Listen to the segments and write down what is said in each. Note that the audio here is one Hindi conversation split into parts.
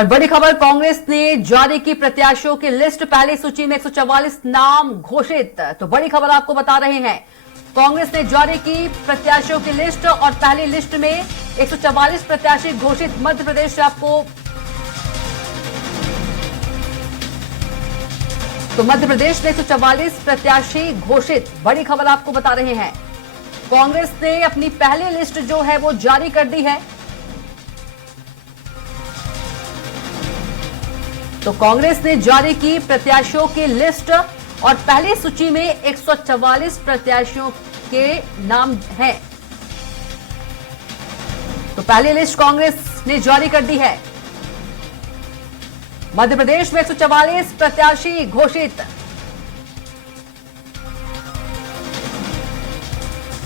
और बड़ी खबर, कांग्रेस ने जारी की प्रत्याशियों की लिस्ट। पहली सूची में 144 नाम घोषित। तो बड़ी खबर आपको बता रहे हैं, कांग्रेस ने जारी की प्रत्याशियों की लिस्ट और पहली लिस्ट में 144 प्रत्याशी घोषित। मध्य प्रदेश से आपको तो मध्य प्रदेश में 144 प्रत्याशी घोषित। बड़ी खबर आपको बता रहे हैं, कांग्रेस ने अपनी पहली लिस्ट जो है वो जारी कर दी है। तो कांग्रेस ने जारी की प्रत्याशियों की लिस्ट और पहली सूची में 144 प्रत्याशियों के नाम हैं। तो पहली लिस्ट कांग्रेस ने जारी कर दी है। मध्य प्रदेश में 144 प्रत्याशी घोषित।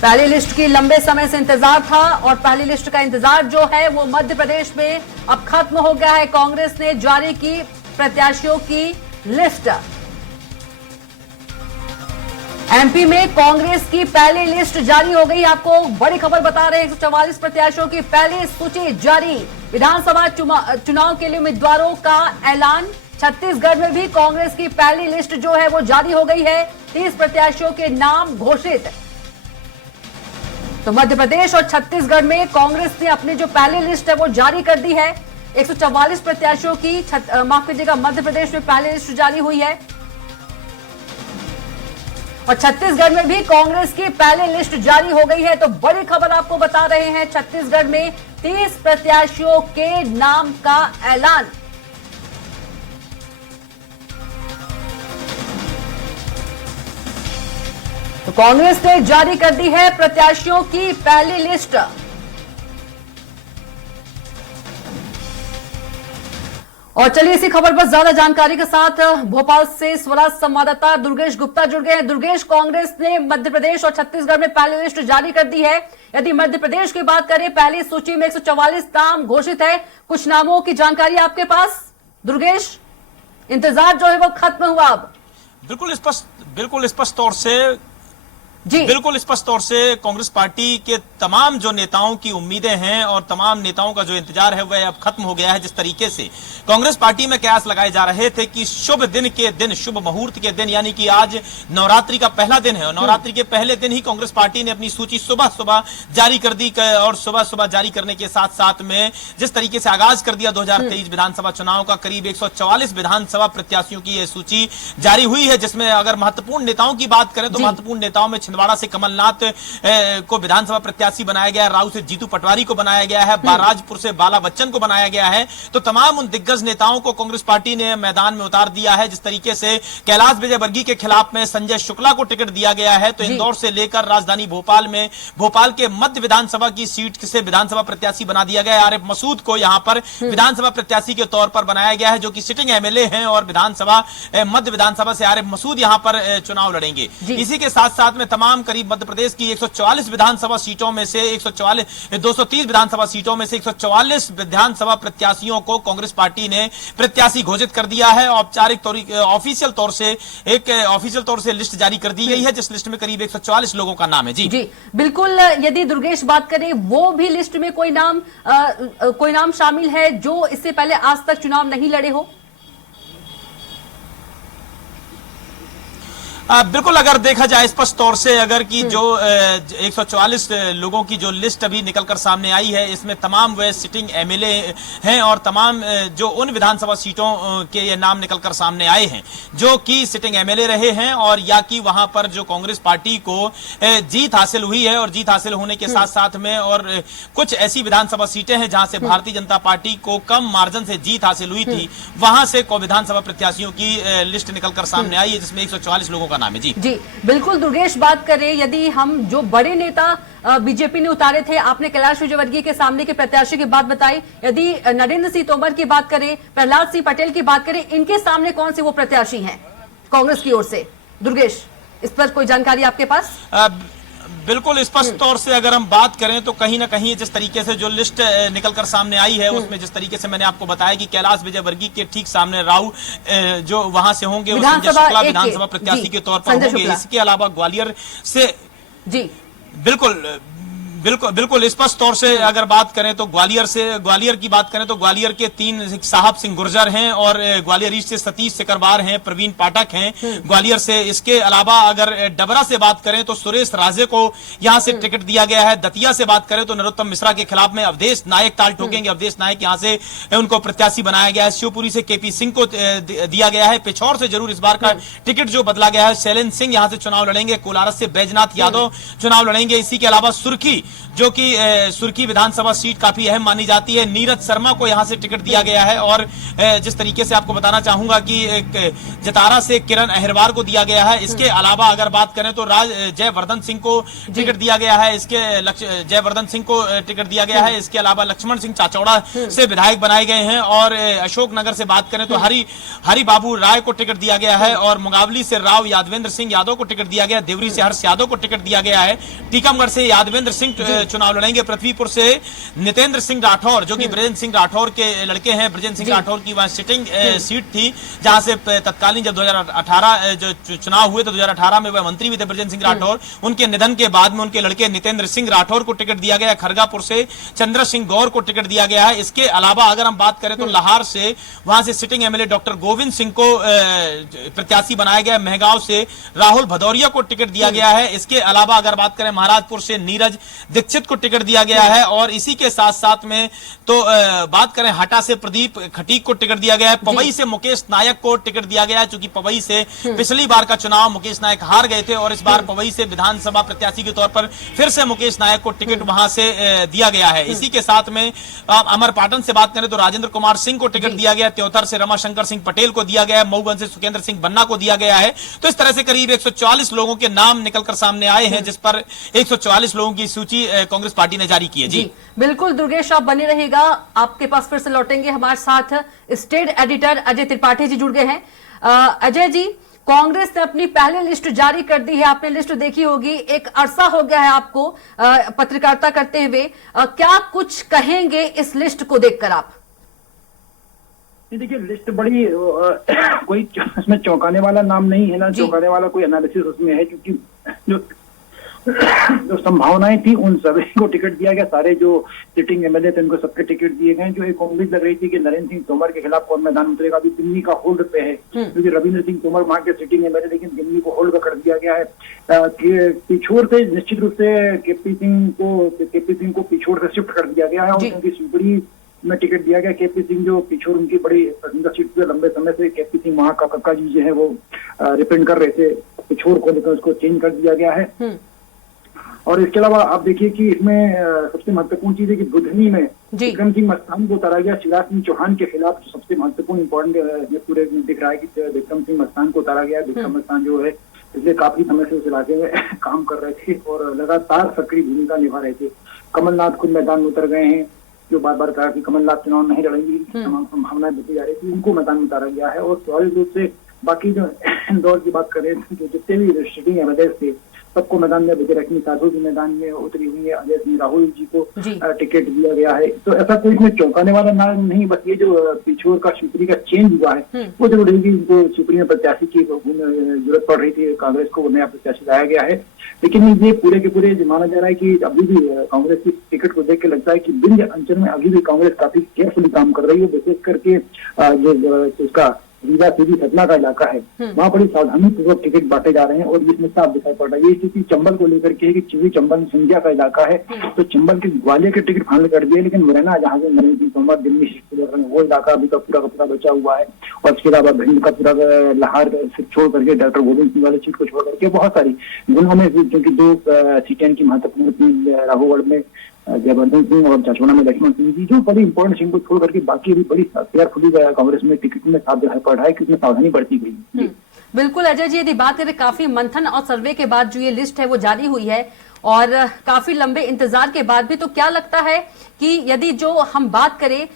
पहली लिस्ट की लंबे समय से इंतजार था और पहली लिस्ट का इंतजार जो है वो मध्य प्रदेश में अब खत्म हो गया है। कांग्रेस ने जारी की प्रत्याशियों की लिस्ट। एमपी में कांग्रेस की पहली लिस्ट जारी हो गई। आपको बड़ी खबर बता रहे हैं, 144 प्रत्याशियों की पहली सूची जारी। विधानसभा चुनाव के लिए उम्मीदवारों का ऐलान। छत्तीसगढ़ में भी कांग्रेस की पहली लिस्ट जो है वो जारी हो गई है। 30 प्रत्याशियों के नाम घोषित। तो मध्य प्रदेश और छत्तीसगढ़ में कांग्रेस ने अपनी जो पहली लिस्ट है वो जारी कर दी है। 144 प्रत्याशियों की माफ कीजिएगा, मध्य प्रदेश में पहली लिस्ट जारी हुई है और छत्तीसगढ़ में भी कांग्रेस की पहली लिस्ट जारी हो गई है। तो बड़ी खबर आपको बता रहे हैं, छत्तीसगढ़ में 30 प्रत्याशियों के नाम का ऐलान। तो कांग्रेस ने जारी कर दी है प्रत्याशियों की पहली लिस्ट। और चलिए इसी खबर पर ज्यादा जानकारी के साथ भोपाल से स्वराज संवाददाता दुर्गेश गुप्ता जुड़ गए हैं। दुर्गेश, कांग्रेस ने मध्य प्रदेश और छत्तीसगढ़ में पहली लिस्ट जारी कर दी है। यदि मध्य प्रदेश की बात करें, पहली सूची में 144 नाम घोषित है। कुछ नामों की जानकारी आपके पास दुर्गेश? इंतजार जो है वो खत्म हुआ अब। बिल्कुल स्पष्ट तौर से बिल्कुल स्पष्ट तौर से कांग्रेस पार्टी के तमाम जो नेताओं की उम्मीदें हैं और तमाम नेताओं का जो इंतजार है वह अब खत्म हो गया है। जिस तरीके से कांग्रेस पार्टी में कयास लगाए जा रहे थे कि शुभ दिन के दिन, शुभ मुहूर्त के दिन, यानी कि आज नवरात्रि का पहला दिन है और नवरात्रि के पहले दिन ही कांग्रेस पार्टी ने अपनी सूची सुबह सुबह जारी कर दी और सुबह सुबह जारी करने के साथ साथ में जिस तरीके से आगाज कर दिया 2023 विधानसभा चुनाव का, करीब 144 विधानसभा प्रत्याशियों की यह सूची जारी हुई है। जिसमें अगर महत्वपूर्ण नेताओं की बात करें तो महत्वपूर्ण नेताओं में छिंदवाड़ा से कमलनाथ को विधानसभा प्रत्याशी बनाया गया है, राऊ से जीतू पटवारी को बनाया गया है, बाराजपुर से बाला बच्चन को बनाया गया है। तो तमाम उन दिग्गज नेताओं को कांग्रेस पार्टी ने मैदान में उतार दिया है। जिस तरीके से कैलाश विजयवर्गीय के खिलाफ में संजय शुक्ला को टिकट दिया गया है, तो इंदौर से लेकर राजधानी भोपाल में भोपाल के मध्य विधानसभा की सीट से विधानसभा प्रत्याशी बना दिया गया है। आरिफ मसूद को यहां पर विधानसभा प्रत्याशी के तौर पर बनाया गया है, जो कि सिटिंग एमएलए हैं और मध्य विधानसभा से आरिफ मसूद यहां पर चुनाव लड़ेंगे। इसी के साथ साथ में तमाम करीब मध्य प्रदेश की 144 विधानसभा सीटों में से 230 विधानसभा सीटों में से 144 विधानसभा प्रत्याशियों को कांग्रेस पार्टी ने प्रत्याशी घोषित कर दिया है। औपचारिक ऑफिशियल तौर से लिस्ट जारी कर दी गई है, जिस लिस्ट में करीब 144 लोगों का नाम है। जी बिल्कुल। यदि दुर्गेश बात करें, वो भी लिस्ट में कोई नाम शामिल है जो इससे पहले आज तक चुनाव नहीं लड़े हो? बिल्कुल, अगर देखा जाए स्पष्ट तौर से अगर कि जो 144 लोगों की जो लिस्ट अभी निकलकर सामने आई है, इसमें तमाम वे सिटिंग एमएलए हैं और तमाम जो उन विधानसभा सीटों के ये नाम निकलकर सामने आए हैं जो कि सिटिंग एमएलए रहे हैं और या कि वहां पर जो कांग्रेस पार्टी को जीत हासिल हुई है और जीत हासिल होने के साथ साथ में और कुछ ऐसी विधानसभा सीटें हैं जहां से भारतीय जनता पार्टी को कम मार्जिन से जीत हासिल हुई थी, वहां से विधानसभा प्रत्याशियों की लिस्ट निकलकर सामने आई है, जिसमें 144 लोगों नाम है। जी बिल्कुल। दुर्गेश, बात करें यदि हम जो बड़े नेता बीजेपी ने उतारे थे, आपने कैलाश विजयवर्गीय के सामने के प्रत्याशी की बात बताई। यदि नरेंद्र सिंह तोमर की बात करें, प्रहलाद सिंह पटेल की बात करें, इनके सामने कौन से वो प्रत्याशी हैं कांग्रेस की ओर से? दुर्गेश, इस पर कोई जानकारी आपके पास? बिल्कुल स्पष्ट तौर से अगर हम बात करें तो कहीं ना कहीं जिस तरीके से जो लिस्ट निकलकर सामने आई है उसमें जिस तरीके से मैंने आपको बताया कि कैलाश विजयवर्गीय के ठीक सामने राऊ जो वहां से होंगे संजय शुक्ला विधानसभा प्रत्याशी के तौर पर होंगे। इसके अलावा ग्वालियर से जी बिल्कुल बिल्कुल स्पष्ट तौर से अगर बात करें तो ग्वालियर की बात करें तो ग्वालियर के 3 साहब सिंह गुर्जर हैं और ग्वालियर ईस्ट से सतीश सिकरवार हैं, प्रवीण पाठक हैं ग्वालियर से। इसके अलावा अगर डबरा से बात करें तो सुरेश राजे को यहां से टिकट दिया गया है। दतिया से बात करें तो नरोत्तम मिश्रा के खिलाफ में अवधेश नायक ताल ठोकेंगे, अवधेश नायक यहां से उनको प्रत्याशी बनाया गया है। शिवपुरी से केपी सिंह को दिया गया है। पिछौर से जरूर इस बार का टिकट जो बदला गया है, शैलेंद्र सिंह यहां से चुनाव लड़ेंगे। कोलारस से बैजनाथ यादव चुनाव लड़ेंगे। इसी के अलावा सुर्खी, जो कि सुर्खी विधानसभा सीट काफी अहम मानी जाती है, नीरज शर्मा को यहां से टिकट दिया गया है। और जिस तरीके से आपको बताना चाहूंगा कि जतारा से किरण अहिरवार को दिया गया है। इसके अलावा अगर बात करें तो जयवर्धन सिंह को टिकट दिया गया है। जयवर्धन सिंह को टिकट दिया गया है। इसके अलावा लक्ष्मण सिंह चाचौड़ा से विधायक बनाए गए हैं। और अशोकनगर से बात करें तो हरि बाबू राय को टिकट दिया गया है। और मुंगावली से राव यादवेंद्र सिंह यादव को टिकट दिया गया। देवरी से हर्ष यादव को टिकट दिया गया है। टीकमगढ़ से यादवेंद्र सिंह चुनाव लड़ेंगे। पृथ्वीपुर से नितेंद्र सिंह राठौर, जो कि ब्रजेंद्र सिंह राठौर के लड़के हैं, ब्रजेंद्र सिंह राठौर की वहां सिटिंग सीट थी, जहां से तत्कालीन जब 2018 जो चुनाव हुए तो 2018 में वह मंत्री भी थे ब्रजेंद्र सिंह राठौर। उनके निधन के बाद में उनके लड़के नितेंद्र सिंह राठौर को टिकट दिया गया। खरगापुर से चंद्र सिंह गौर को टिकट दिया गया है। इसके अलावा अगर हम बात करें तो लाहार से वहां से sitting MLA doctor Govind Singh को प्रत्याशी बनाया गया। महगांव से राहुल भदौरिया को टिकट दिया गया है। इसके अलावा अगर बात करें महाराजपुर से नीरज दीक्षित को टिकट दिया गया है। और इसी के साथ साथ में तो बात करें हटा से प्रदीप खटीक को टिकट दिया गया है। पवई से मुकेश नायक को टिकट दिया गया है, क्योंकि पवई से पिछली बार का चुनाव मुकेश नायक हार गए थे और इस बार पवई से विधानसभा प्रत्याशी के तौर पर फिर से मुकेश नायक को टिकट वहां से दिया गया है। इसी के साथ में अमरपाटन से बात करें तो राजेंद्र कुमार सिंह को टिकट दिया गया। त्योतर से रमाशंकर सिंह पटेल को दिया गया है। मऊगंज से सुकेंद्र सिंह बन्ना को दिया गया है। तो इस तरह से करीब 144 लोगों के नाम निकलकर सामने आए हैं, जिस पर 144 लोगों की सूची कांग्रेस पार्टी ने जारी की है। जी बिल्कुल दुर्गेश, आप बने रहिएगा, आपके पास फिर से लौटेंगे। हमारे साथ स्टेट एडिटर अजय त्रिपाठी जी जुड़ गए हैं। अजय जी, कांग्रेस ने अपनी पहली लिस्ट जारी कर दी है, आपने लिस्ट देखी होगी, एक अरसा हो गया है आपको पत्रकारिता करते हुए, क्या कुछ कहेंगे इस लिस्ट को देखकर आप? देखिए, लिस्ट बड़ी कोई इसमें चौंकाने वाला नाम नहीं है ना, चौंकाने वाला कोई एनालिसिस उसमें है, क्योंकि जो संभावनाएं थी उन सभी को टिकट दिया गया। सारे जो सिटिंग एमएलए थे उनको सबके टिकट दिए गए। जो एक उम्मीद लग रही थी कि नरेंद्र सिंह तोमर के खिलाफ कौन मैदान उतरेगा, अभी दिल्ली का होल्ड पे है, क्योंकि रविंद्र सिंह तोमर वहां के सिटिंग एमएलए, लेकिन दिल्ली को होल्ड कर दिया गया है। पिछोर से निश्चित रूप से केपी सिंह को पिछोर से शिफ्ट कर दिया गया है और उनकी शिवपुरी में टिकट दिया गया। केपी सिंह जो पिछोर उनकी बड़ी पसंदीदा सीट पे, लंबे समय से केपी सिंह वहां का कक्का जी जो है वो रिप्रेजेंट कर रहे थे पिछोर को, लेकर उसको चेंज कर दिया गया है। और इसके अलावा आप देखिए कि इसमें सबसे महत्वपूर्ण चीज है कि बुधनी में विक्रम सिंह मस्तान को उतारा गया। शिवराज सिंह चौहान के खिलाफ सबसे महत्वपूर्ण इंपॉर्टेंट पूरे में दिख रहा है कि विक्रम सिंह मस्तान को उतारा गया। विक्रम मस्तान जो है पिछले काफी समय से उस इलाके में काम कर रहे थे और लगातार सक्रिय भूमिका निभा रहे थे। कमलनाथ खुद मैदान में उतर गए हैं, जो बार बार कहा कि कमलनाथ चुनाव नहीं लड़ेंगे, तमाम संभावनाएं बताई जा रही थी, उनको मैदान में उतारा गया है। और स्वाभाविक रूप से बाकी जो इंदौर की बात करें तो जितने भी सिटिंग एमएलए थे सबको मैदान में विजय रखनी साधु भी मैदान में उतरी हुई है। अजय सिंह राहुल जी को टिकट दिया गया है। तो ऐसा कोई इसमें चौंकाने वाला नाम नहीं, बस ये जो पिछोर का शिवपुरी का चेंज हुआ है वो जरूर है कि उनको शिवपुरी में प्रत्याशी की जरूरत पड़ रही थी, कांग्रेस को नया प्रत्याशी लाया गया है। लेकिन ये पूरे के पूरे माना जा रहा है कि अभी भी कांग्रेस की टिकट को देख के लगता है कि विंध्य अंचल में अभी भी कांग्रेस काफी केयरफुली काम कर रही है। विशेष करके जो उसका रीवा सीधी सतना का इलाका है वहाँ बड़ी सावधानी पूर्वक टिकट बांटे जा रहे हैं और इसमें साफ दिखाई पड़ रहा है। ये स्थिति चंबल को लेकर के है कि चिवी चंबल सिंधिया का इलाका है, तो चंबल के ग्वालियर के टिकट फाइनल कर दिए, लेकिन मुरैना जहाँ से नरेंद्र सिंह तोमर दिल्ली शिफ्ट कर रहे हैं वो इलाका अभी का पूरा बचा हुआ है। और इसके अलावा भिंड का पूरा लाहौर से छोड़ करके डॉक्टर गोविंद सिंह वाले सीट को छोड़ करके बहुत सारी गुना में क्योंकि 2 सीटें की महत्वपूर्ण थी, राघोगढ़ में जयवर्धन सिंह और चाचौड़ा में लक्ष्मण सिंह जी, जो बड़ी इंपॉर्टेंट सिंह को छोड़ करके बाकी अभी बड़ी केयरफुली कांग्रेस में टिकट में साफ दिखाई पड़ रहा है कि उसमें सावधानी बरती गई। बिल्कुल अजय जी, यदि बात करें काफी मंथन और सर्वे के बाद जो ये लिस्ट है वो जारी हुई है और काफी लंबे इंतजार के बाद भी, तो क्या लगता है कि यदि जो हम बात करें,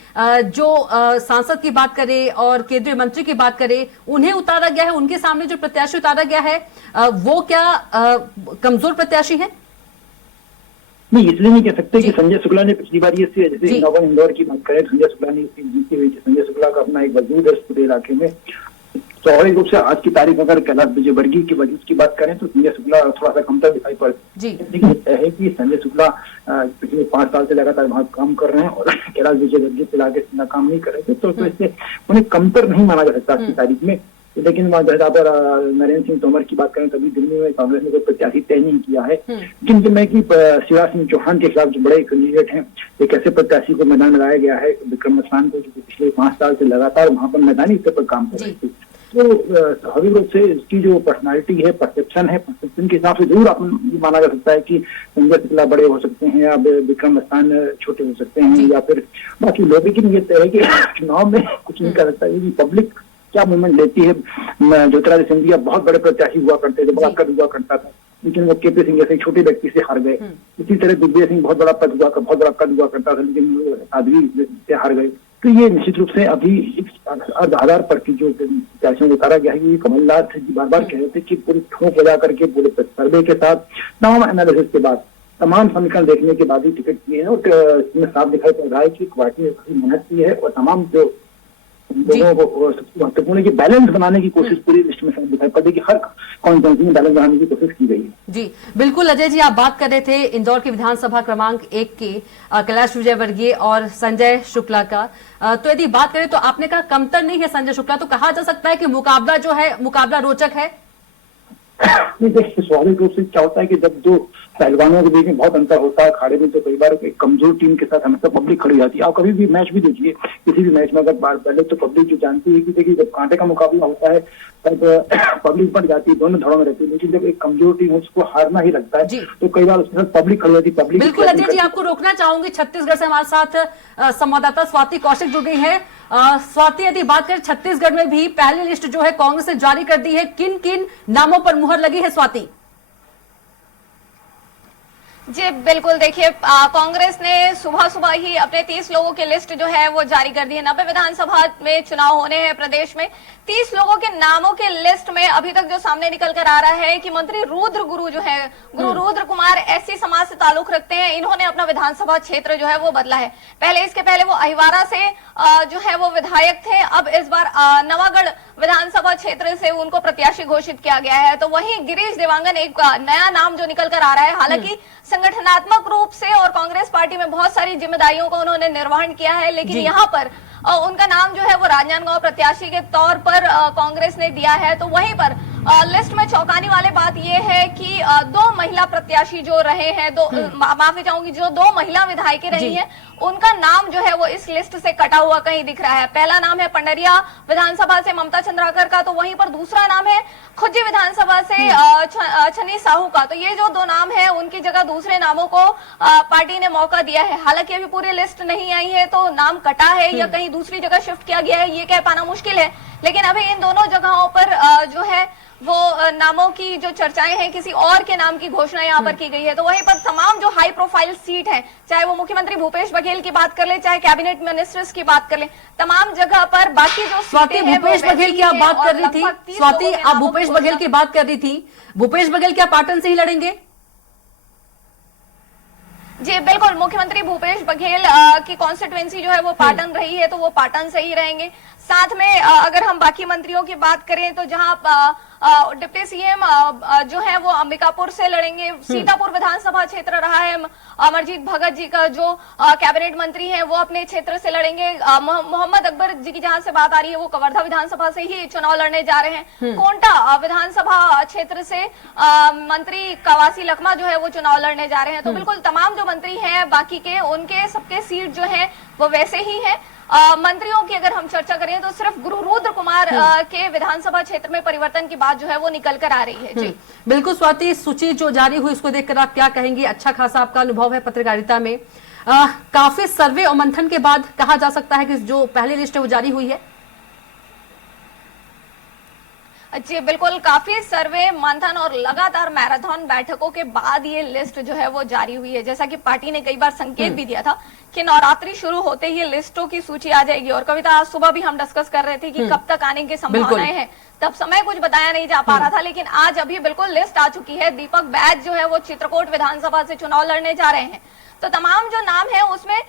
जो सांसद की बात करें और केंद्रीय मंत्री की बात करें, उन्हें उतारा गया है, उनके सामने जो प्रत्याशी उतारा गया है वो क्या कमजोर प्रत्याशी है? नहीं, इसलिए नहीं कह सकते कि संजय शुक्ला ने पिछली बार ये जैसे इंदौर की बात करें, संजय शुक्ला ने जीती हुई थी। संजय शुक्ला का अपना एक वजूद है पूरे इलाके में, स्वाभाविक रूप से आज की तारीख अगर कैलाश विजयवर्गीय की वजह की बात करें तो संजय शुक्ला थोड़ा सा कमतर दिखाई पड़ती है। लेकिन है कि संजय शुक्ला पिछले 5 साल से लगातार वहां काम कर रहे हैं और कैलाश विजयवर्गीय से आगे काम नहीं कर रहे थे, तो इससे उन्हें कमतर नहीं माना जा सकता आज की तारीख में। लेकिन जहाँ पर नरेंद्र सिंह तोमर की बात करें, तभी दिल्ली में कांग्रेस ने कोई प्रत्याशी तय नहीं किया है। लेकिन मैं कि शिवराज सिंह चौहान के खिलाफ जो बड़े कैंडिडेट हैं, एक ऐसे प्रत्याशी को मैदान में लाया गया है, विक्रम असान को, जो पिछले 5 साल से लगातार वहां पर मैदानी स्तर पर काम कर रहे थे। तो स्वाभाविक रूप से इसकी जो पर्सनालिटी है, परसेप्शन है, परसेप्शन के हिसाब से जरूर ये माना जा सकता है कि संजय शुक्ला बड़े हो सकते हैं या विक्रम असान छोटे हो सकते हैं या फिर बाकी लोग। लेकिन ये तय है कि चुनाव में कुछ नहीं कर सकता, क्योंकि पब्लिक क्या मूवमेंट लेती है। ज्योतिरादित्य सिंधिया बहुत बड़े प्रत्याशी हुआ करते थे, बड़ा कद हुआ करता था, लेकिन वो केपी सिंह जैसे छोटे व्यक्ति से हार गए। इसी तरह दिग्विजय सिंह बहुत बड़ा कद हुआ करता था, लेकिन आदमी से हार गए। तो ये निश्चित रूप से अभी इस आधार पर की जो प्रत्याशियों को उतारा गया है, कमलनाथ जी बार बार कह रहे थे कि पूरी ठोक बजा करके पूरे सर्वे के साथ, तमाम एनालिसिस के बाद, तमाम समीकरण देखने के बाद ही टिकट किए हैं। और इसमें साफ दिखाई पड़ रहा है कि पार्टी ने काफी मेहनत की है और तमाम जो लोगों को सबसे महत्वपूर्ण है कि बैलेंस बनाने की कोशिश पूरी लिस्ट में दिखाई पड़ती है कि हर कॉन्स्टिट्यूंसी में बैलेंस बनाने की कोशिश की गई है। जी बिल्कुल अजय जी, आप बात कर रहे थे इंदौर की विधानसभा क्रमांक 1 के कैलाश विजयवर्गीय और संजय शुक्ला का। तो यदि बात करें तो आपने कहा कमतर नहीं है संजय शुक्ला, तो कहा जा सकता है कि मुकाबला जो है मुकाबला रोचक है। देखिए स्वाभाविक रूप से क्या होता है कि जब दो पहलवानों के बीच में बहुत अंतर होता है अखाड़े में, तो कई बार एक कमजोर टीम के साथ हमेशा पब्लिक खड़ी जाती है। आप कभी भी मैच भी देखिए, किसी भी मैच में अगर पहले तो पब्लिक जो जानती है कि देखिए जब कांटे का मुकाबला होता है तब पब्लिक बढ़ जाती है, दोनों धड़ों में रहती है। लेकिन जब एक कमजोर टीम है उसको हारना ही लगता है, तो कई बार उसके साथ पब्लिक खड़ी जाती है। पब्लिक बिल्कुल अजय जी, आपको रोकना चाहूंगी, छत्तीसगढ़ से हमारे साथ संवाददाता स्वाति कौशिक जुड़ गई है। स्वाति, यदि बात करें छत्तीसगढ़ में भी पहली लिस्ट जो है कांग्रेस ने जारी कर दी है, किन किन नामों पर मुहर लगी है स्वाति? जी बिल्कुल, देखिए कांग्रेस ने सुबह सुबह ही अपने 30 लोगों की लिस्ट जो है वो जारी कर दी है। 90 विधानसभा में चुनाव होने हैं प्रदेश में। 30 लोगों के नामों के लिस्ट में अभी तक जो सामने निकल कर आ रहा है कि मंत्री रुद्र गुरु जो है, गुरु रुद्र कुमार एससी समाज से ताल्लुक रखते हैं। इन्होंने अपना विधानसभा क्षेत्र जो है वो बदला है। इसके पहले वो अहिवारा से जो है वो विधायक थे, अब इस बार नवागढ़ विधानसभा क्षेत्र से उनको प्रत्याशी घोषित किया गया है। तो वहीं गिरीश देवांगन एक नया नाम जो निकल कर आ रहा है। हालांकि संगठनात्मक रूप से और कांग्रेस पार्टी में बहुत सारी जिम्मेदारियों का उन्होंने निर्वहन किया है, लेकिन यहाँ पर उनका नाम जो है वो राजनांदगांव प्रत्याशी के तौर पर कांग्रेस ने दिया है। तो वहीं पर लिस्ट में चौंकाने वाली बात यह है कि 2 महिला प्रत्याशी जो रहे हैं, माफी चाहूंगी, जो 2 महिला विधायकें रही हैं, उनका नाम जो है वो इस लिस्ट से कटा हुआ कहीं दिख रहा है। पहला नाम है पंडरिया विधानसभा से ममता चंद्राकर का, तो वहीं पर दूसरा नाम है खुज्जी विधानसभा से छनी साहू का। तो ये जो 2 नाम है उनकी जगह दूसरे नामों को पार्टी ने मौका दिया है। हालांकि अभी पूरी लिस्ट नहीं आई है, तो नाम कटा है या कहीं दूसरी जगह शिफ्ट किया गया है ये कह पाना मुश्किल है। लेकिन अभी इन दोनों जगहों पर जो है वो नामों की जो चर्चाएं हैं, किसी और के नाम की घोषणा यहाँ पर की गई है। तो वहीं पर तमाम जो हाई प्रोफाइल सीट है, चाहे वो मुख्यमंत्री भूपेश बघेल की बात कर ले, चाहे कैबिनेट मिनिस्टर्स की बात कर ले, तमाम जगह पर बाकी जो स्वाति भूपेश बघेल की आप बात कर रही थी, स्वाति आप भूपेश बघेल की बात कर रही थी, भूपेश बघेल क्या पाटन से ही लड़ेंगे? जी बिल्कुल, मुख्यमंत्री भूपेश बघेल की कॉन्स्टिट्यूएंसी जो है वो पाटन रही है, तो वो पाटन से ही रहेंगे। साथ में अगर हम बाकी मंत्रियों की बात करें तो जहां डिप्टी सीएम जो है वो अंबिकापुर से लड़ेंगे। सीतापुर विधानसभा क्षेत्र रहा है, अमरजीत भगत जी का जो कैबिनेट मंत्री हैं वो अपने क्षेत्र से लड़ेंगे। मोहम्मद अकबर जी की जहां से बात आ रही है वो कवर्धा विधानसभा से ही चुनाव लड़ने जा रहे हैं। कोंटा विधानसभा क्षेत्र से मंत्री कवासी लखमा जो है वो चुनाव लड़ने जा रहे हैं। तो बिल्कुल तमाम जो मंत्री हैं बाकी के, उनके सबके सीट जो है वो वैसे ही है। मंत्रियों की अगर हम चर्चा करें तो सिर्फ गुरु रुद्र कुमार के विधानसभा क्षेत्र में परिवर्तन की बात जो है वो निकल कर आ रही है। जी बिल्कुल स्वाति, सूची जो जारी हुई उसको देखकर आप क्या कहेंगी? अच्छा खासा आपका अनुभव है पत्रकारिता में, काफी सर्वे और मंथन के बाद कहा जा सकता है कि जो पहली लिस्ट है वो जारी हुई है। जी बिल्कुल, काफी सर्वे मंथन और लगातार मैराथन बैठकों के बाद ये लिस्ट जो है वो जारी हुई है। जैसा कि पार्टी ने कई बार संकेत भी दिया था कि नवरात्रि शुरू होते ही लिस्टों की सूची आ जाएगी। और कविता, आज सुबह भी हम डिस्कस कर रहे थे कि कब तक आने की संभावनाएं हैं, तब समय कुछ बताया नहीं जा पा रहा था, लेकिन आज अभी बिल्कुल लिस्ट आ चुकी है। दीपक बैज जो है वो चित्रकूट विधानसभा से चुनाव लड़ने जा रहे हैं। तो तमाम जो नाम है उसमें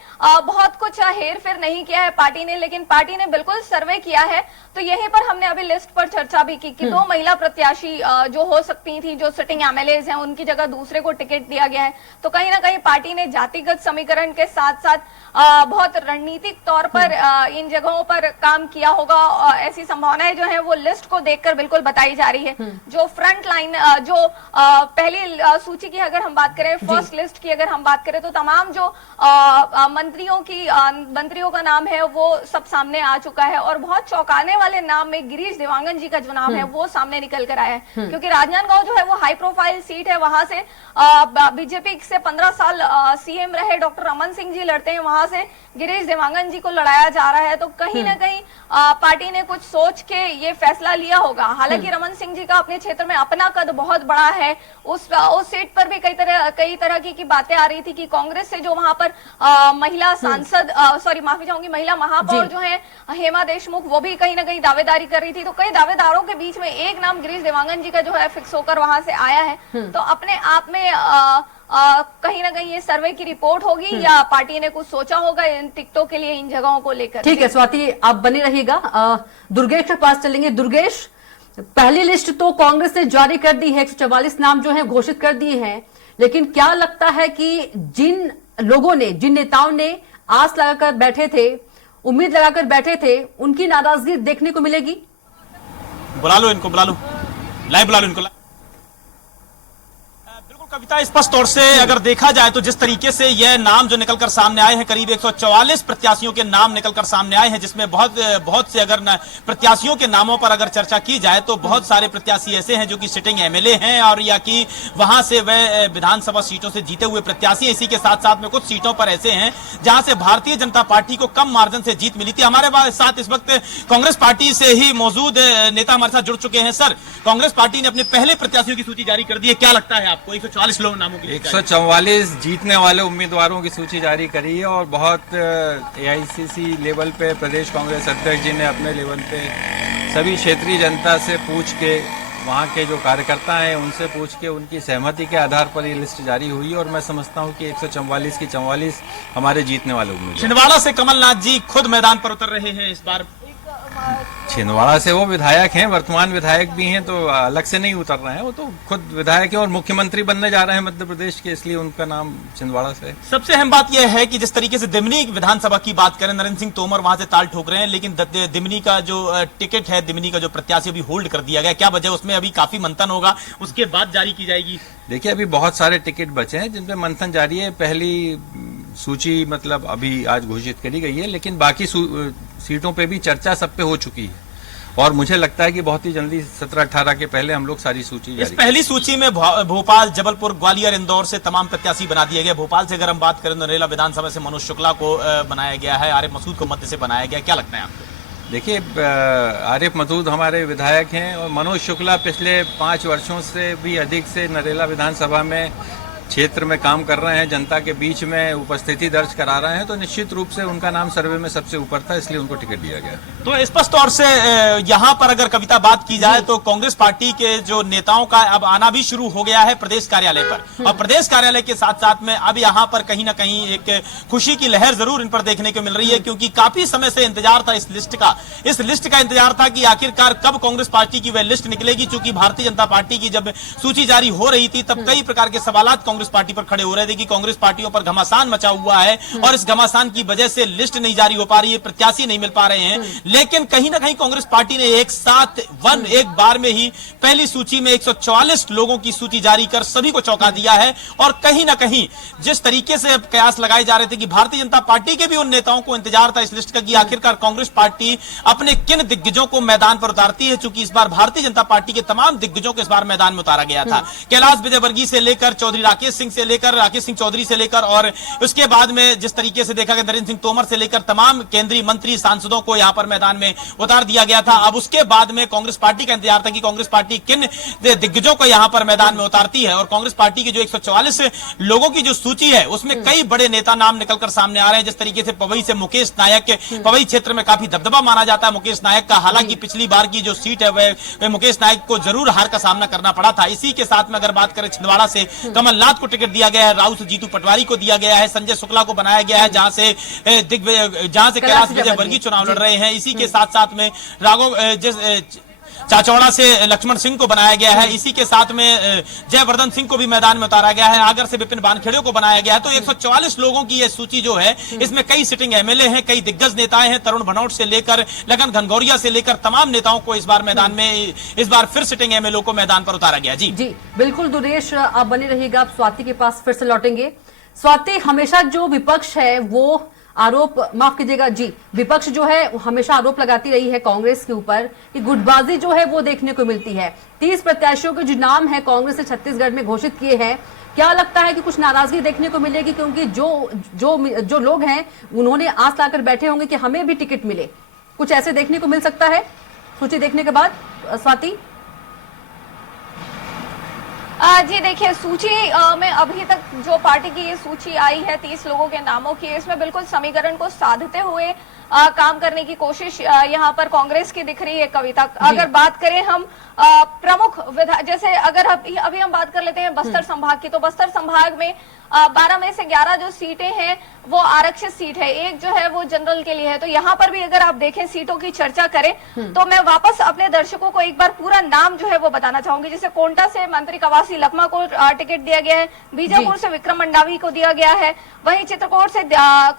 बहुत कुछ हेर फेर नहीं किया है पार्टी ने, लेकिन पार्टी ने बिल्कुल सर्वे किया है। तो यहीं पर हमने अभी लिस्ट पर चर्चा भी की कि 2 महिला प्रत्याशी जो हो सकती थी, जो सिटिंग एमएलएज हैं, उनकी जगह दूसरे को टिकट दिया गया है। तो कहीं ना कहीं पार्टी ने जातिगत समीकरण के साथ साथ बहुत रणनीतिक तौर पर इन जगहों पर काम किया होगा। ऐसी संभावनाएं जो है वो लिस्ट को देखकर बिल्कुल बताई जा रही है। जो फ्रंट लाइन जो पहली सूची की अगर हम बात करें, फर्स्ट लिस्ट की अगर हम बात करें, तो तमाम जो मंत्रियों का नाम है वो सब सामने आ चुका है। और बहुत चौंकाने वाले नाम में गिरीश देवांगन जी का जो नाम है वो सामने निकल कर आया है, क्योंकि राजनांदगांव जो है वो हाई प्रोफाइल सीट है। वहां से बीजेपी से 15 साल सीएम रहे डॉक्टर रमन सिंह जी लड़ते हैं, वहां से गिरीश देवांगन जी को लड़ाया जा रहा है। तो कहीं ना कहीं पार्टी ने कुछ सोच के ये फैसला लिया होगा। हालांकि रमन सिंह जी का अपने क्षेत्र में अपना कद बहुत बड़ा है, उस सीट पर भी कई तरह की बातें आ रही थी कि कांग्रेस से जो वहां पर महिला सांसद माफी चाहूंगी, महिला महापौर जो है हेमा देशमुख, वो भी कहीं ना कहीं दावेदारी कर रही थी। तो कई दावेदारों के बीच में एक नाम गिरीश देवांगन जी का जो है फिक्स होकर वहां से आया है। तो अपने आप में कहीं ना कहीं ये सर्वे की रिपोर्ट होगी या पार्टी ने कुछ सोचा होगा इन टिकटों के लिए, इन जगहों को लेकर। ठीक है स्वाति, आप बने रहिएगा। दुर्गेश के पास चलेंगे। दुर्गेश, पहली लिस्ट तो कांग्रेस ने जारी कर दी है, 144 नाम जो है घोषित कर दिए हैं, लेकिन क्या लगता है कि जिन लोगों ने, जिन नेताओं ने आस लगाकर बैठे थे, उम्मीद लगाकर बैठे थे, उनकी नाराजगी देखने को मिलेगी? बुला लो इनको, बुला लो, लाइव बुला लो इनको। कविता, स्पष्ट तौर से अगर देखा जाए तो जिस तरीके से यह नाम जो निकलकर सामने आए हैं, करीब 144 प्रत्याशियों के नाम निकलकर सामने आए हैं, जिसमें बहुत से अगर प्रत्याशियों के नामों पर अगर चर्चा की जाए तो बहुत सारे प्रत्याशी ऐसे हैं जो कि सिटिंग एमएलए हैं और या कि वहां से वह विधानसभा सीटों से जीते हुए प्रत्याशी। इसी के साथ साथ में कुछ सीटों पर ऐसे हैं जहां से भारतीय जनता पार्टी को कम मार्जिन से जीत मिली थी। हमारे साथ इस वक्त कांग्रेस पार्टी से ही मौजूद नेता हमारे साथ जुड़ चुके हैं। सर, कांग्रेस पार्टी ने अपने पहले प्रत्याशियों की सूची जारी कर दी है, क्या लगता है आपको? 144 लोग नामों की 144 जीतने वाले उम्मीदवारों की सूची जारी करी है और बहुत एआईसीसी लेवल पे प्रदेश कांग्रेस अध्यक्ष जी ने अपने लेवल पे सभी क्षेत्रीय जनता से पूछ के, वहाँ के जो कार्यकर्ता हैं उनसे पूछ के उनकी सहमति के आधार पर ये लिस्ट जारी हुई और मैं समझता हूँ कि 144 की 44 हमारे जीतने वाले उम्मीदवार। छिंदवाड़ा से कमलनाथ जी खुद मैदान पर उतर रहे हैं इस बार। छिंदवाड़ा से वो विधायक हैं, वर्तमान विधायक भी हैं, तो अलग से नहीं उतर रहे हैं, वो तो खुद विधायक हैं और मुख्यमंत्री बनने जा रहे हैं मध्य प्रदेश के, इसलिए उनका नाम छिंदवाड़ा से। सबसे अहम बात यह है कि जिस तरीके से दिमनी विधानसभा की बात करें, नरेंद्र सिंह तोमर वहां से ताल ठोक रहे हैं, लेकिन दिमनी का जो टिकट है, दिमनी का जो प्रत्याशी अभी होल्ड कर दिया गया, क्या वजह? उसमें अभी काफी मंथन होगा, उसके बाद जारी की जाएगी। देखिए, अभी बहुत सारे टिकट बचे हैं जिनपे मंथन जारी है। पहली सूची मतलब अभी आज घोषित करी गई है, लेकिन बाकी सीटों पे भी चर्चा सब पे हो चुकी है और मुझे लगता है कि बहुत ही जल्दी 17-18 के पहले हम लोग सारी सूची इस पहली सूची में भोपाल, जबलपुर, ग्वालियर, इंदौर से तमाम प्रत्याशी बना दिए गए। भोपाल से अगर हम बात करें, नरेला विधानसभा से मनोज शुक्ला को बनाया गया है, आरिफ मसूद को मध्य से बनाया गया, क्या लगता है आपको? देखिए, आरिफ मसूद हमारे विधायक हैं और मनोज शुक्ला पिछले 5 वर्षों से भी अधिक से नरेला विधानसभा में क्षेत्र में काम कर रहे हैं, जनता के बीच में उपस्थिति दर्ज करा रहे हैं, तो निश्चित रूप से उनका नाम सर्वे में सबसे ऊपर था, इसलिए उनको टिकट दिया गया। तो स्पष्ट तौर से यहाँ पर अगर कविता बात की जाए तो कांग्रेस पार्टी के जो नेताओं का अब आना भी शुरू हो गया है प्रदेश कार्यालय पर, और प्रदेश कार्यालय के साथ साथ में अब यहाँ पर कहीं ना कहीं एक खुशी की लहर जरूर इन पर देखने को मिल रही है, क्योंकि काफी समय से इंतजार था इस लिस्ट का इंतजार था कि आखिरकार कब कांग्रेस पार्टी की वह लिस्ट निकलेगी। चूंकि भारतीय जनता पार्टी की जब सूची जारी हो रही थी तब कई प्रकार के सवालात कांग्रेस पार्टी पर खड़े हो रहे थे कि कांग्रेस पार्टियों पर घमासान मचा हुआ है और इस घमासान की वजह से लिस्ट नहीं जारी हो पा रही है, प्रत्याशी नहीं मिल पा रहे हैं। लेकिन कहीं ना कहीं कांग्रेस पार्टी ने एक बार में ही पहली सूची में 144 लोगों की सूची जारी कर सभी को चौंका दिया है। और कहीं ना कहीं जिस तरीके से कयास लगाए जा रहे थे कि भारतीय जनता पार्टी के भी उन नेताओं को इंतजार था इस लिस्ट का कि आखिरकार कांग्रेस पार्टी अपने किन दिग्गजों को मैदान पर उतारती है। चूंकि इस बार भारतीय जनता पार्टी के तमाम दिग्गजों को इस बार मैदान में उतारा गया था, कैलाश विजयवर्गीय से लेकर चौधरी राकेश सिंह चौधरी से लेकर और उसके बाद में जिस तरीके से देखा गया नरेंद्र सिंह तोमर से लेकर तमाम केंद्रीय मंत्री, सांसदों को यहां पर मैदान में उतार दिया गया था। अब उसके बाद में कांग्रेस पार्टी का इंतजार था कि कांग्रेस पार्टी किन दिग्गजों को यहां पर मैदान में उतारती है। और कांग्रेस पार्टी की जो 144 लोगों की जो सूची है उसमें कई बड़े नेता नाम निकलकर सामने आ रहे हैं। जिस तरीके से पवई से मुकेश नायक, पवई क्षेत्र में काफी दबदबा माना जाता है मुकेश नायक का, हालांकि पिछली बार की जो सीट है वह मुकेश नायक को जरूर हार का सामना करना पड़ा था। इसी के साथ में अगर बात करें छिंदवाड़ा से कमलनाथ प्रसाद को टिकट दिया गया है, राउत जीतू पटवारी को दिया गया है, संजय शुक्ला को बनाया गया है, जहां से कैलाश विजयवर्गीय चुनाव लड़ रहे हैं। इसी के साथ साथ में चाचौड़ा से लक्ष्मण सिंह को बनाया गया है। इसी के साथ में जयवर्धन सिंह को भी मैदान में उतारा गया है। आगर से विपिन वानखेड़े को बनाया गया है। तो 144 लोगों की यह सूची जो है, इसमें कई सिटिंग एमएलए हैं, कई दिग्गज नेताएं हैं, तरुण भनौट से लेकर लगन घनघोरिया से लेकर तमाम नेताओं को इस बार मैदान में, इस बार फिर सिटिंग एमएलए को मैदान पर उतारा गया। जी जी बिल्कुल दुरेश, आप बने रहिएगा। आप स्वाति के पास फिर से लौटेंगे। स्वाति, हमेशा जो विपक्ष है वो आरोप, माफ कीजिएगा जी, विपक्ष जो है हमेशा आरोप लगाती रही है कांग्रेस के ऊपर कि गुटबाजी जो है वो देखने को मिलती है। 30 प्रत्याशियों के जो नाम है कांग्रेस ने छत्तीसगढ़ में घोषित किए हैं, क्या लगता है कि कुछ नाराजगी देखने को मिलेगी? क्योंकि जो लोग हैं उन्होंने आस लाकर बैठे होंगे कि हमें भी टिकट मिले। कुछ ऐसे देखने को मिल सकता है सूची देखने के बाद? स्वाति जी देखिए, सूची में अभी तक जो पार्टी की ये सूची आई है 30 लोगों के नामों की, इसमें बिल्कुल समीकरण को साधते हुए काम करने की कोशिश यहाँ पर कांग्रेस की दिख रही है। कविता, अगर बात करें हम प्रमुख जैसे अगर अभी हम बात कर लेते हैं बस्तर संभाग की, तो बस्तर संभाग में 12 में से 11 जो सीटें हैं वो आरक्षित सीट है, एक जो है वो जनरल के लिए है। तो यहाँ पर भी अगर आप देखें, सीटों की चर्चा करें तो मैं वापस अपने दर्शकों को एक बार पूरा नाम जो है वो बताना चाहूंगी। जैसे कोंटा से मंत्री कवासी लखमा को टिकट दिया गया है, बीजापुर से विक्रम मंडावी को दिया गया है, वहीं चित्रकूट से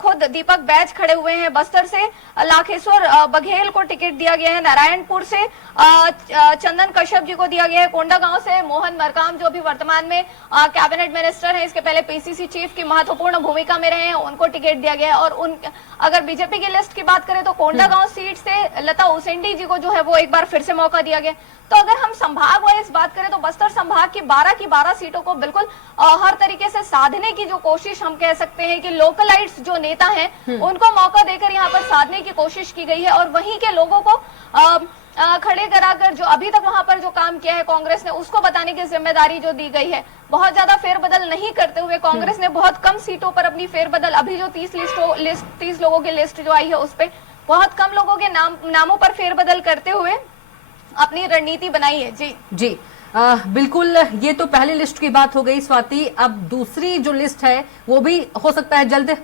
खुद दीपक बैज खड़े हुए हैं, बस्तर से लाखेश्वर बघेल को टिकट दिया गया है, नारायणपुर से चंदन कश्यप जी को दिया गया है, कोंडागांव से मोहन मरकाम जो अभी वर्तमान में कैबिनेट मिनिस्टर है, इसके पहले पीसीसी चीफ की महत्वपूर्ण भूमिका में रहे हैं, उनको टिकट दिया गया है। और अगर बीजेपी की लिस्ट की बात करें तो कोंडागांव सीट से लता उसेंडी जी को जो है वो एक बार फिर से मौका दिया गया। तो अगर हम संभाग वाइज बात करें तो बस्तर संभाग की 12 की 12 सीटों को बिल्कुल हर तरीके से साधने की जो कोशिश हम कह सकते हैं कि लोकलाइट्स जो नेता हैं उनको मौका देकर यहाँ पर साधने की कोशिश की गई है। और वहीं के लोगों को खड़े कराकर जो अभी तक वहां पर जो काम किया है कांग्रेस ने, उसको बताने की जिम्मेदारी जो दी गई है। बहुत ज्यादा फेरबदल नहीं करते हुए कांग्रेस ने बहुत कम सीटों पर अपनी फेरबदल, अभी जो 30 लोगों की लिस्ट जो आई है उस पर बहुत कम लोगों के नामों पर फेरबदल करते हुए अपनी रणनीति बनाई है। जी बिल्कुल, ये तो पहली लिस्ट की बात हो गई स्वाति। अब दूसरी जो लिस्ट है वो भी हो सकता है जल्द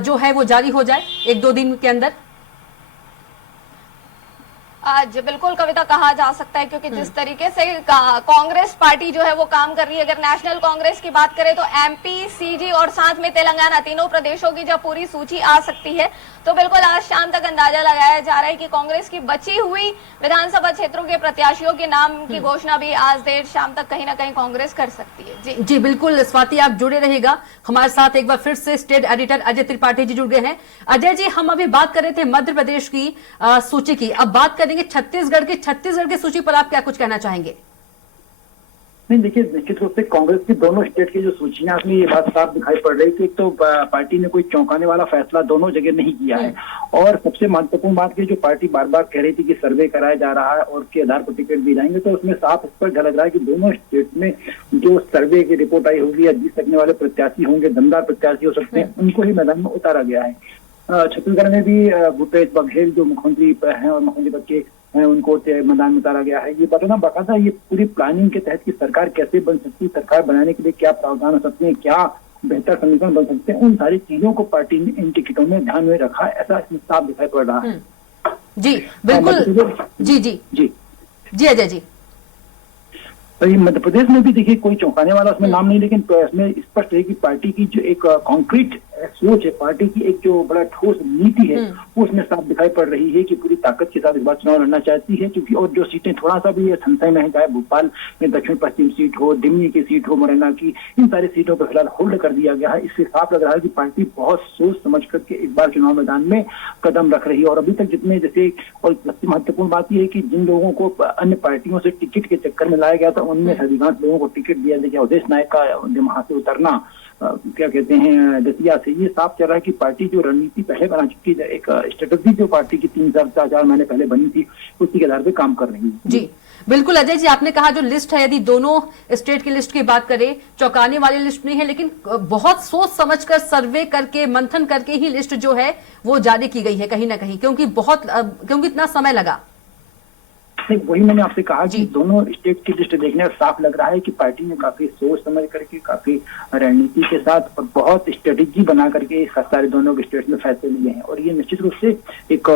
जो है वो जारी हो जाए 1-2 दिन के अंदर। आज बिल्कुल कविता कहा जा सकता है, क्योंकि जिस तरीके से कांग्रेस पार्टी जो है वो काम कर रही है, अगर नेशनल कांग्रेस की बात करें तो एमपी, सीजी और साथ में तेलंगाना, तीनों प्रदेशों की जब पूरी सूची आ सकती है तो बिल्कुल आज शाम तक अंदाजा लगाया जा रहा है कि कांग्रेस की बची हुई विधानसभा क्षेत्रों के प्रत्याशियों के नाम की घोषणा भी आज देर शाम तक कहीं ना कहीं कांग्रेस कर सकती है। जी बिल्कुल स्वाति, आप जुड़े रहिएगा हमारे साथ। एक बार फिर से स्टेट एडिटर अजय त्रिपाठी जी जुड़ गए हैं। अजय जी, हम अभी बात कर रहे थे मध्य प्रदेश की सूची की, अब बात करेंगे छत्तीसगढ़ की सूची पर आप क्या कुछ कहना चाहेंगे? नहीं, देखिए, निश्चित रूप से कांग्रेस की दोनों स्टेट की जो सूचियां में ये बात साफ दिखाई पड़ रही थी। एक तो पार्टी ने कोई चौंकाने वाला फैसला दोनों जगह नहीं किया है, और सबसे महत्वपूर्ण बात की जो पार्टी बार बार कह रही थी कि सर्वे कराया जा रहा है और के आधार पर टिकट दिए जाएंगे, तो उसमें साफ इस पर झलक रहा है कि दोनों स्टेट में जो सर्वे की रिपोर्ट आई होगी या जीत सकने वाले प्रत्याशी होंगे, दमदार प्रत्याशी हो सकते हैं, उनको ही मैदान में उतारा गया है। छत्तीसगढ़ में भी भूपेश बघेल जो मुख्यमंत्री हैं और मुख्यमंत्री पद के हैं, उनको मैदान में उतारा गया है। ये बताना बाकायदा ये पूरी प्लानिंग के तहत की सरकार कैसे बन सकती है, सरकार बनाने के लिए क्या प्रावधान हो सकते हैं, क्या बेहतर समीकरण बन सकते हैं, उन सारी चीजों को पार्टी ने इन टिकटों में ध्यान में रखा है, ऐसा इसमें साफ दिखाई पड़ रहा है। जी बिल्कुल, जी अजय जी। मध्य प्रदेश में भी देखिए कोई चौंकाने वाला उसमें नाम नहीं, लेकिन इसमें स्पष्ट है कि पार्टी की जो एक कॉन्क्रीट सोच है, पार्टी की एक जो बड़ा ठोस नीति है, वो उसमें साफ दिखाई पड़ रही है कि पूरी ताकत के साथ इस बार चुनाव लड़ना चाहती है। क्योंकि और जो सीटें थोड़ा सा भी संशय में है, चाहे भोपाल में दक्षिण पश्चिम सीट हो, दिमनी की सीट हो, मुरैना की, इन सारी सीटों पर फिलहाल होल्ड कर दिया गया है। इससे साफ लग रहा है कि पार्टी बहुत सोच समझ करके इस बार चुनाव मैदान में कदम रख रही है। और अभी तक जितने जैसे, और सबसे महत्वपूर्ण बात यह है कि जिन लोगों को अन्य पार्टियों से टिकट के चक्कर में लाया गया था, उनमें अधिकांश लोगों को टिकट दिया गया। अवधेश नायक का वहां से उतरना, क्या कहते हैं, दतिया से, ये साफ चल रहा है कि पार्टी जो रणनीति पहले बना चुकी है, एक स्ट्रेटेजी जो पार्टी की 3-4 महीने पहले बनी थी, उसी के आधार पे काम कर रही है। जी बिल्कुल अजय जी, आपने कहा जो लिस्ट है, यदि दोनों स्टेट की लिस्ट की बात करें, चौंकाने वाली लिस्ट नहीं है, लेकिन बहुत सोच समझकर सर्वे करके, मंथन करके ही लिस्ट जो है वो जारी की गई है कहीं ना कहीं, क्योंकि इतना समय लगा। नहीं, वही मैंने आपसे कहा कि दोनों स्टेट की लिस्ट देखने में साफ लग रहा है कि पार्टी ने काफी सोच समझ करके, काफी रणनीति के साथ और बहुत स्ट्रेटेजी बना करके सारे दोनों के स्टेट में फैसले लिए हैं, और ये निश्चित रूप से एक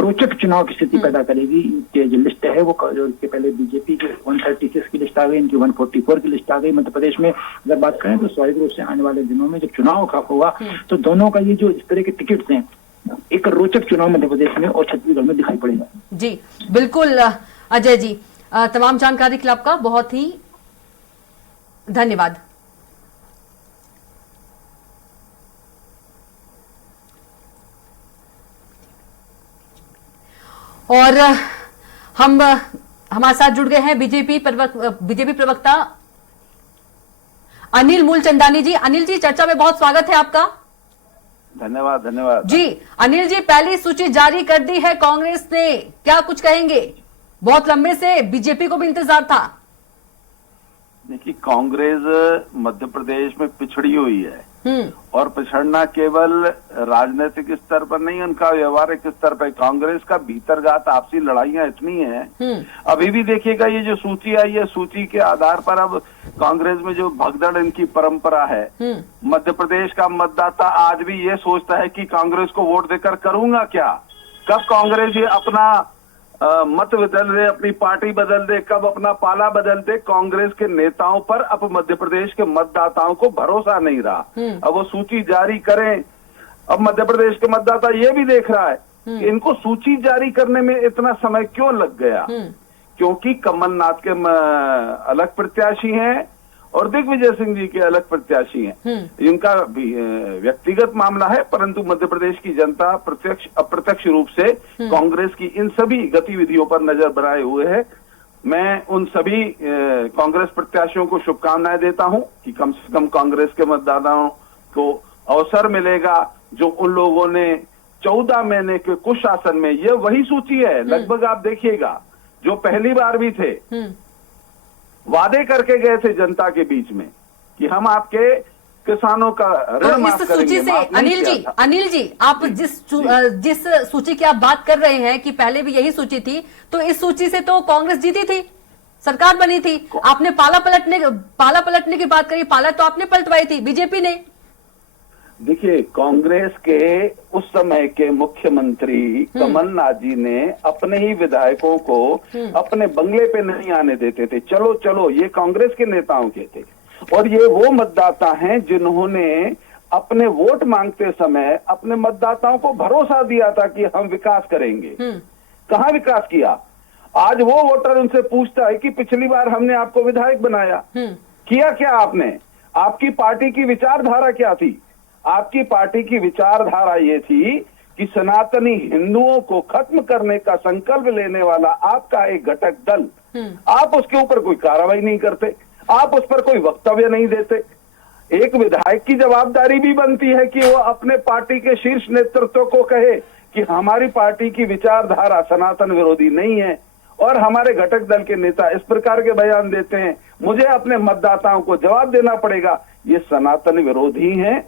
रोचक चुनाव की स्थिति पैदा करेगी। ये जो लिस्ट है वो जो इसके पहले बीजेपी की 136 की लिस्ट आ गई, इनकी 144 की लिस्ट आ गई मध्य प्रदेश में। अगर बात करें तो स्वाभाविक रूप से आने वाले दिनों में जब चुनाव का होगा तो दोनों का ये जो इस तरह के टिकट्स हैं, एक रोचक चुनाव मध्य प्रदेश में और छत्तीसगढ़ में दिखाई पड़ेगा। जी बिल्कुल अजय जी, तमाम जानकारी के लिए आपका बहुत ही धन्यवाद। और हम हमारे साथ जुड़ गए हैं बीजेपी प्रवक्ता अनिल मूलचंदानी जी। अनिल जी, चर्चा में बहुत स्वागत है आपका। धन्यवाद धन्यवाद जी अनिल जी, पहली सूची जारी कर दी है कांग्रेस ने, क्या कुछ कहेंगे? बहुत लंबे से बीजेपी को भी इंतजार था। देखिए, कांग्रेस मध्य प्रदेश में पिछड़ी हुई है और पिछड़ना केवल राजनीतिक स्तर पर नहीं, उनका व्यवहारिक स्तर पर। कांग्रेस का भीतरगात आपसी लड़ाइयां इतनी हैं। अभी भी देखिएगा, ये जो सूची आई है, सूची के आधार पर अब कांग्रेस में जो भगदड़ इनकी परंपरा है, मध्य प्रदेश का मतदाता आज भी ये सोचता है कि कांग्रेस को वोट देकर करूंगा क्या। कब कांग्रेस ये अपना मत बदल दे, अपनी पार्टी बदल दे, कब अपना पाला बदल दे, कांग्रेस के नेताओं पर अब मध्य प्रदेश के मतदाताओं को भरोसा नहीं रहा। अब वो सूची जारी करें, अब मध्य प्रदेश के मतदाता ये भी देख रहा है कि इनको सूची जारी करने में इतना समय क्यों लग गया, क्योंकि कमलनाथ के अलग प्रत्याशी हैं और दिग्विजय सिंह जी के अलग प्रत्याशी हैं। इनका व्यक्तिगत मामला है, परंतु मध्य प्रदेश की जनता प्रत्यक्ष अप्रत्यक्ष रूप से कांग्रेस की इन सभी गतिविधियों पर नजर बनाए हुए है। मैं उन सभी कांग्रेस प्रत्याशियों को शुभकामनाएं देता हूं कि कम से कम कांग्रेस के मतदाताओं को अवसर मिलेगा जो उन लोगों ने 14 महीने के कुशासन में, ये वही सूची है लगभग, आप देखिएगा, जो पहली बार भी थे वादे करके गए थे जनता के बीच में कि हम आपके किसानों का ऋण माफ करेंगे। सूची से अनिल जी, आप जिस सूची की आप बात कर रहे हैं कि पहले भी यही सूची थी, तो इस सूची से तो कांग्रेस जीती थी, सरकार बनी थी। आपने पाला पलटने की बात करी, पाला तो आपने पलटवाई थी, बीजेपी ने। देखिए, कांग्रेस के उस समय के मुख्यमंत्री कमलनाथ जी ने अपने ही विधायकों को अपने बंगले पे नहीं आने देते थे। चलो चलो, ये कांग्रेस के नेताओं के थे। और ये वो मतदाता हैं जिन्होंने अपने वोट मांगते समय अपने मतदाताओं को भरोसा दिया था कि हम विकास करेंगे। कहाँ विकास किया? आज वो वोटर उनसे पूछता है कि पिछली बार हमने आपको विधायक बनाया, किया क्या आपने? आपकी पार्टी की विचारधारा क्या थी? आपकी पार्टी की विचारधारा ये थी कि सनातनी हिंदुओं को खत्म करने का संकल्प लेने वाला आपका एक घटक दल, आप उसके ऊपर कोई कार्रवाई नहीं करते, आप उस पर कोई वक्तव्य नहीं देते। एक विधायक की जवाबदारी भी बनती है कि वो अपने पार्टी के शीर्ष नेतृत्व को कहे कि हमारी पार्टी की विचारधारा सनातन विरोधी नहीं है, और हमारे घटक दल के नेता इस प्रकार के बयान देते हैं, मुझे अपने मतदाताओं को जवाब देना पड़ेगा। ये सनातन विरोधी हैं,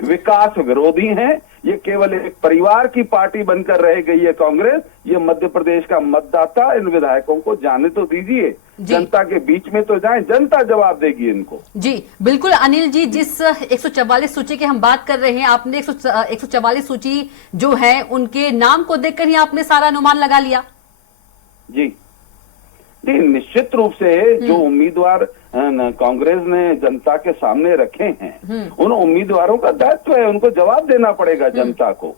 विकास विरोधी हैं। ये केवल एक परिवार की पार्टी बनकर रह गई है कांग्रेस। ये मध्य प्रदेश का मतदाता इन विधायकों को जाने तो दीजिए, जनता के बीच में तो जाएं, जनता जवाब देगी इनको। जी बिल्कुल अनिल जी, जिस 144 सूची की हम बात कर रहे हैं, आपने 144 सूची जो है उनके नाम को देखकर ही आपने सारा अनुमान लगा लिया? जी निश्चित रूप से जो उम्मीदवार कांग्रेस ने जनता के सामने रखे हैं, उन उम्मीदवारों का दायित्व है, उनको जवाब देना पड़ेगा जनता को।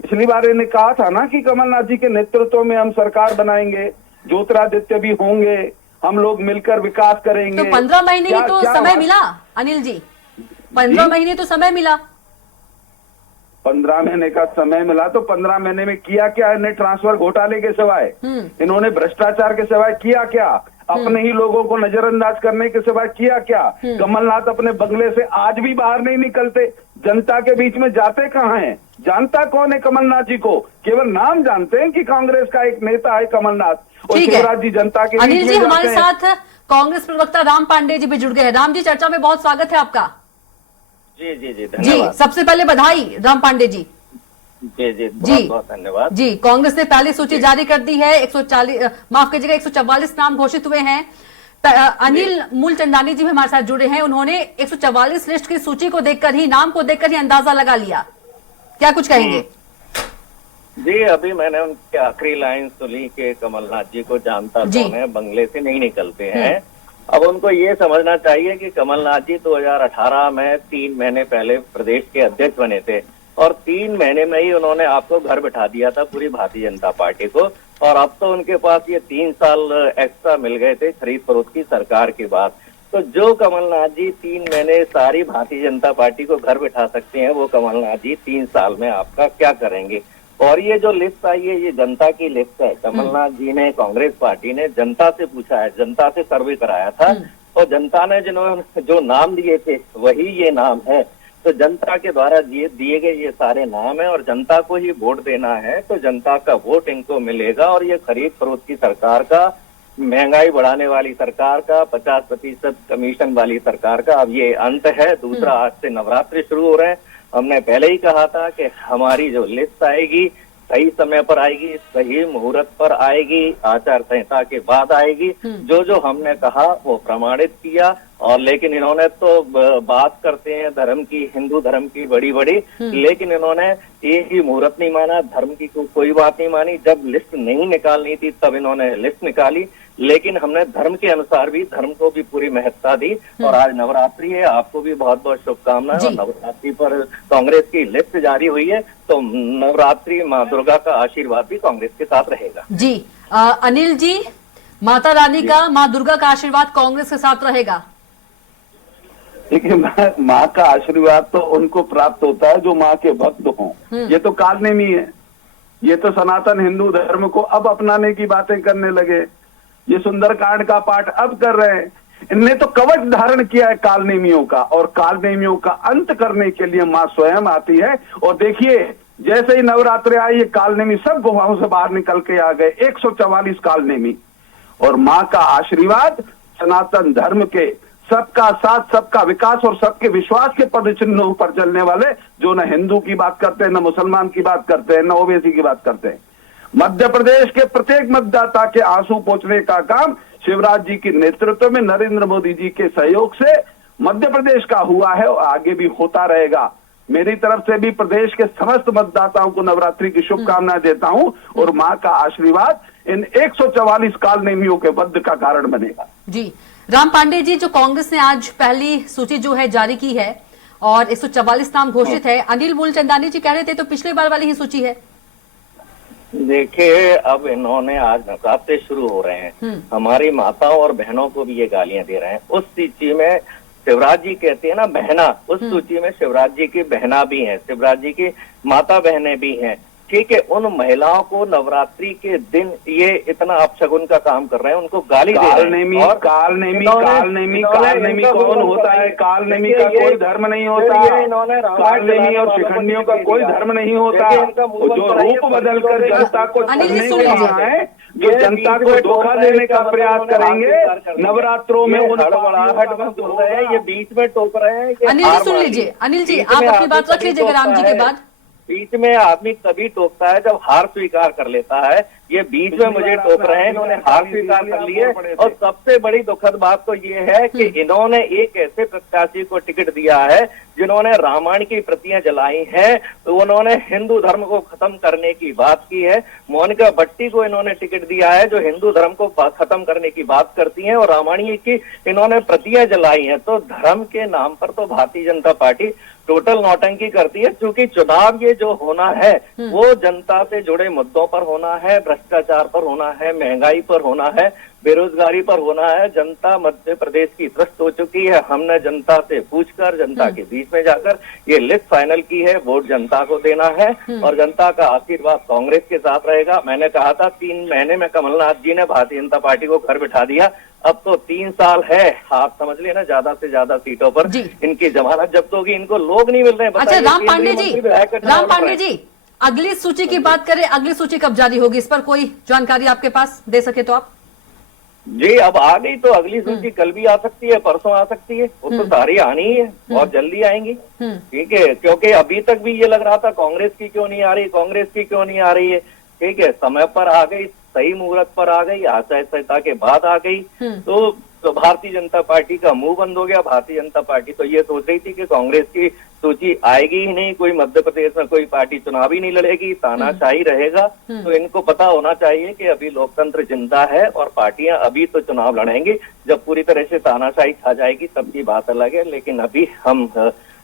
पिछली बार इन्हें कहा था ना कि कमलनाथ जी के नेतृत्व में हम सरकार बनाएंगे, ज्योतिरादित्य भी होंगे, हम लोग मिलकर विकास करेंगे। तो 15 महीने ही तो समय मिला अनिल जी, 15 महीने तो समय मिला। 15 महीने का समय मिला तो 15 महीने में किया क्या इन्हें? ट्रांसफर घोटाले के सिवाय इन्होंने भ्रष्टाचार के सिवाय किया क्या? अपने ही लोगों को नजरअंदाज करने के सिवाय किया क्या? कमलनाथ अपने बंगले से आज भी बाहर नहीं निकलते, जनता के बीच में जाते कहाँ हैं? जानता कौन है कमलनाथ जी को? केवल नाम जानते हैं कि कांग्रेस का एक नेता है कमलनाथ, और शिवराज जी जनता के बीच में अनिल जी, हमारे साथ कांग्रेस प्रवक्ता राम पांडे जी भी जुड़ गए हैं। राम जी, चर्चा में बहुत स्वागत है आपका। जी धन्यवाद। जी सबसे पहले बधाई राम पांडे जी। जी बहुत बहुत धन्यवाद जी। कांग्रेस ने पहली सूची जारी कर दी है। 140 माफ कीजिएगा 144 नाम घोषित हुए हैं। अनिल मूलचंदानी जी भी हमारे साथ जुड़े हैं। उन्होंने 144 लिस्ट की सूची को देखकर ही, नाम को देखकर ही अंदाजा लगा लिया। क्या कुछ कहेंगे? जी, अभी मैंने उनकी आखिरी लाइन सुनी कि कमलनाथ जी को जानता कौन है, बंगले से नहीं निकलते हैं। अब उनको ये समझना चाहिए कि कमलनाथ जी 2018 में 3 महीने पहले प्रदेश के अध्यक्ष बने थे और 3 महीने में ही उन्होंने आपको घर बिठा दिया था पूरी भारतीय जनता पार्टी को। और अब तो उनके पास ये 3 साल एक्स्ट्रा मिल गए थे खरीद फरोख्त की सरकार के बाद। तो जो कमलनाथ जी 3 महीने सारी भारतीय जनता पार्टी को घर बिठा सकते हैं, वो कमलनाथ जी 3 साल में आपका क्या करेंगे? और ये जो लिस्ट आई है, ये जनता की लिस्ट है। कमलनाथ जी ने, कांग्रेस पार्टी ने जनता से पूछा है, जनता से सर्वे कराया था और जनता ने जिन्होंने जो नाम दिए थे वही ये नाम है। तो जनता के द्वारा दिए गए ये सारे नाम है और जनता को ही वोट देना है, तो जनता का वोट इनको मिलेगा। और ये खरीद फरोख्त की सरकार का, महंगाई बढ़ाने वाली सरकार का, 50% कमीशन वाली सरकार का अब ये अंत है। दूसरा, आज से नवरात्रि शुरू हो रहे हैं। हमने पहले ही कहा था कि हमारी जो लिस्ट आएगी सही समय पर आएगी, सही मुहूर्त पर आएगी, आचार संहिता के बाद आएगी। जो जो हमने कहा वो प्रमाणित किया। और लेकिन इन्होंने तो बात करते हैं धर्म की, हिंदू धर्म की बड़ी बड़ी, लेकिन इन्होंने एक ही मुहूर्त नहीं माना, धर्म की कोई बात नहीं मानी। जब लिस्ट नहीं निकालनी थी तब इन्होंने लिस्ट निकाली, लेकिन हमने धर्म के अनुसार भी, धर्म को भी पूरी महत्ता दी। और आज नवरात्रि है, आपको भी बहुत बहुत शुभकामनाएं। और नवरात्रि पर कांग्रेस की लिस्ट जारी हुई है, तो नवरात्रि माँ दुर्गा का आशीर्वाद भी कांग्रेस के साथ रहेगा। जी अनिल जी, माता रानी का, माँ दुर्गा का आशीर्वाद कांग्रेस के साथ रहेगा। देखिए, माँ का आशीर्वाद तो उनको प्राप्त होता है जो माँ के भक्त हों। ये तो कालनेमी है। ये तो सनातन हिंदू धर्म को अब अपनाने की बातें करने लगे। ये सुंदरकांड का पाठ अब कर रहे हैं। इनने तो कवच धारण किया है कालनेमियों का, और कालनेमियों का अंत करने के लिए माँ स्वयं आती है। और देखिए, जैसे ही नवरात्रि आई, ये कालनेमी सब गुफाओं से बाहर निकल के आ गए, 144 कालनेमी। और माँ का आशीर्वाद सनातन धर्म के, सबका साथ, सबका विकास और सबके विश्वास के पद चिन्हों पर चलने वाले, जो न हिंदू की बात करते हैं, न मुसलमान की बात करते हैं, न ओबीसी की बात करते हैं। मध्य प्रदेश के प्रत्येक मतदाता के आंसू पोंछने का काम शिवराज जी के नेतृत्व में, नरेंद्र मोदी जी के सहयोग से मध्य प्रदेश का हुआ है और आगे भी होता रहेगा। मेरी तरफ से भी प्रदेश के समस्त मतदाताओं को नवरात्रि की शुभकामनाएं देता हूं और मां का आशीर्वाद इन 144 कालनेमियों के वध का कारण बनेगा। जी राम पांडे जी, जो कांग्रेस ने आज पहली सूची जो है जारी की है और 144 नाम घोषित है, अनिल मूलचंदानी जी कह रहे थे तो पिछले बार वाली ही सूची है। देखिए, अब इन्होंने आज नवरात्रे शुरू हो रहे हैं, हमारी माताओं और बहनों को भी ये गालियां दे रहे हैं। उस सूची में शिवराज जी कहते हैं ना बहना, उस सूची में शिवराज जी की बहना भी हैं, शिवराज जी की माता बहनें भी हैं। ठीक है, उन महिलाओं को नवरात्रि के दिन ये इतना अपशगुन का काम कर रहे हैं, उनको गाली दे रहे हैं। और कालनेमी कौन होता है? कालनेमी का कोई धर्म नहीं होता। कालनेमी और शिखंडियों का कोई धर्म नहीं होता। जो रूप बदलकर जनता को ठगने के लिए आए, जो जनता को धोखा देने का प्रयास करेंगे, नवरात्रों में उन बड़ाहट मत हो रहे हैं, ये बीच में टोक रहे हैं। अनिल जी सुन लीजिए, अनिल जी आप अपनी बात रख लीजिएगा राम जी के बाद। बीच में आदमी तभी टोकता है जब हार स्वीकार कर लेता है। ये बीच में मुझे टोक रहे हैं, इन्होंने हार स्वीकार कर ली है। और सबसे बड़ी दुखद बात तो ये है कि इन्होंने एक ऐसे प्रत्याशी को टिकट दिया है जिन्होंने रामायण की प्रतियां जलाई हैं, तो उन्होंने हिंदू धर्म को खत्म करने की बात की है। मोनिका भट्टी को इन्होंने टिकट दिया है जो हिंदू धर्म को खत्म करने की बात करती हैं और रामायण की इन्होंने प्रतियां जलाई हैं। तो धर्म के नाम पर तो भारतीय जनता पार्टी टोटल नौटंकी करती है, क्योंकि चुनाव ये जो होना है वो जनता से जुड़े मुद्दों पर होना है, भ्रष्टाचार पर होना है, महंगाई पर होना है, बेरोजगारी पर होना है। जनता मध्य प्रदेश की त्रस्त हो चुकी है। हमने जनता से पूछकर, जनता के बीच में जाकर ये लिस्ट फाइनल की है। वोट जनता को देना है और जनता का आशीर्वाद कांग्रेस के साथ रहेगा। मैंने कहा था 3 महीने में कमलनाथ जी ने भारतीय जनता पार्टी को घर बिठा दिया, अब तो 3 साल है। आप समझ लेना, ज्यादा से ज्यादा सीटों पर इनकी जमानत जब्त होगी, इनको लोग नहीं मिल रहे हैं। अच्छा राम पांडे जी, अगली सूची की बात करें, अगली सूची कब जारी होगी, इस पर कोई जानकारी आपके पास दे सके तो आप। जी अब आ गई तो अगली सूची कल भी आ सकती है, परसों आ सकती है, वो तो सारी आनी ही है, बहुत जल्दी आएंगी। ठीक है, क्योंकि अभी तक भी ये लग रहा था कांग्रेस की क्यों नहीं आ रही, कांग्रेस की क्यों नहीं आ रही है। ठीक है, समय पर आ गई, सही मुहूर्त पर आ गई, आचार संहिता के बाद आ गई, तो भारतीय जनता पार्टी का मुंह बंद हो गया। भारतीय जनता पार्टी तो ये सोच रही थी कि कांग्रेस की सूची आएगी ही नहीं, कोई मध्य प्रदेश में कोई पार्टी चुनाव ही नहीं लड़ेगी, तानाशाही रहेगा। तो इनको पता होना चाहिए कि अभी लोकतंत्र जिंदा है और पार्टियां अभी तो चुनाव लड़ेंगी, जब पूरी तरह से तानाशाही खा जाएगी तब की बात अलग है। लेकिन अभी हम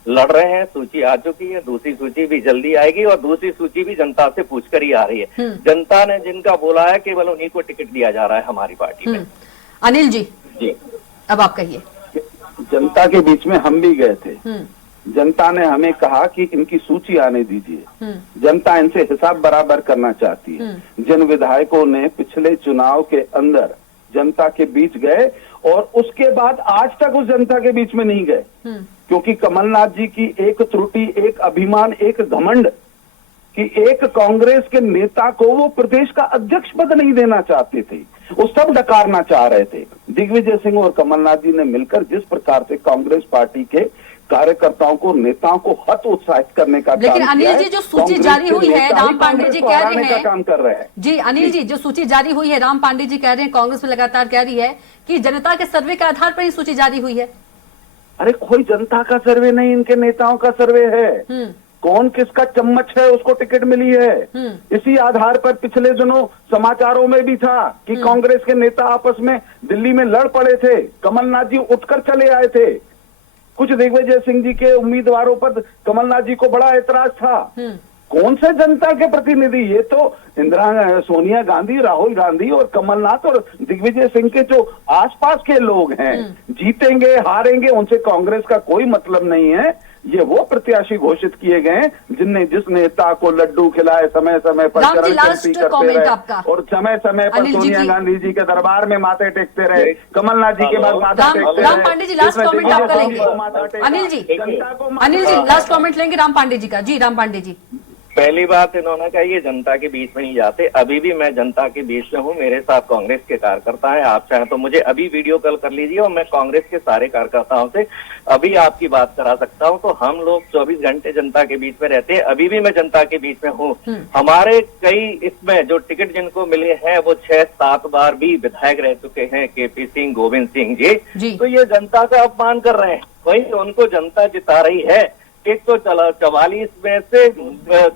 लड़ रहे हैं, सूची आ चुकी है, दूसरी सूची भी जल्दी आएगी और दूसरी सूची भी जनता से पूछकर ही आ रही है। जनता ने जिनका बोला है केवल उन्हीं को टिकट दिया जा रहा है हमारी पार्टी में। अनिल जी जी अब आप कहिए। जनता के बीच में हम भी गए थे, जनता ने हमें कहा कि इनकी सूची आने दीजिए। जनता इनसे हिसाब बराबर करना चाहती है। जिन विधायकों ने पिछले चुनाव के अंदर जनता के बीच गए और उसके बाद आज तक उस जनता के बीच में नहीं गए, क्योंकि कमलनाथ जी की एक त्रुटि, एक अभिमान, एक घमंड कि एक कांग्रेस के नेता को वो प्रदेश का अध्यक्ष पद नहीं देना चाहते थे, वो सब डकारना चाह रहे थे। दिग्विजय सिंह और कमलनाथ जी ने मिलकर जिस प्रकार से कांग्रेस पार्टी के कार्यकर्ताओं को, नेताओं को हत उत्साहित करने का लेकिन काम अनिल किया जी है। जो सूची जारी हुई है, राम पांडे जी कह रहे हैं, काम कर रहे हैं जी अनिल जी जो सूची जारी हुई है, राम पांडे जी कह रहे हैं, कांग्रेस में लगातार कह रही है कि जनता के सर्वे के आधार पर ही सूची जारी हुई है। अरे कोई जनता का सर्वे नहीं, इनके नेताओं का सर्वे है। कौन किसका चम्मच है उसको टिकट मिली है। इसी आधार पर पिछले दिनों समाचारों में भी था कि कांग्रेस के नेता आपस में दिल्ली में लड़ पड़े थे, कमलनाथ जी उठकर चले आए थे। कुछ दिग्विजय सिंह जी के उम्मीदवारों पर कमलनाथ जी को बड़ा ऐतराज था। कौन से जनता के प्रतिनिधि? ये तो इंदिरा, सोनिया गांधी, राहुल गांधी और कमलनाथ और दिग्विजय सिंह के जो आसपास के लोग हैं। जीतेंगे हारेंगे उनसे कांग्रेस का कोई मतलब नहीं है। ये वो प्रत्याशी घोषित किए गए जिनने जिस नेता को लड्डू खिलाए, समय समय पर राम जी, चरण लास्ट कीर्ति करते कमेंट रहे आपका। और समय समय पर अनिल जी सोनिया की- गांधी जी के दरबार में माथे टेकते रहे, कमलनाथ जी के बाद माथा टेकते रहे। राम पांडे जी लास्ट जिसने कमेंट दिग्विजय आपका सिंह लेंगे। को माथा टेका, अनिल जी, जनता को माथा अनिल जी टेका। लास्ट कमेंट लेंगे राम पांडे जी का। जी राम पांडे जी। पहली बात इन्होंने कहा ये जनता के बीच में नहीं जाते, अभी भी मैं जनता के बीच में हूँ, मेरे साथ कांग्रेस के कार्यकर्ता हैं। आप चाहें तो मुझे अभी वीडियो कॉल कर लीजिए और मैं कांग्रेस के सारे कार्यकर्ताओं से अभी आपकी बात करा सकता हूँ। तो हम लोग 24 घंटे जनता के बीच में रहते हैं, अभी भी मैं जनता के बीच में हूँ। हमारे कई इसमें जो टिकट जिनको मिले हैं वो 6-7 बार भी विधायक रह चुके हैं, केपी सिंह, गोविंद सिंह जी। तो ये जनता का अपमान कर रहे हैं, वही उनको जनता जिता रही है। एक तो 44 में से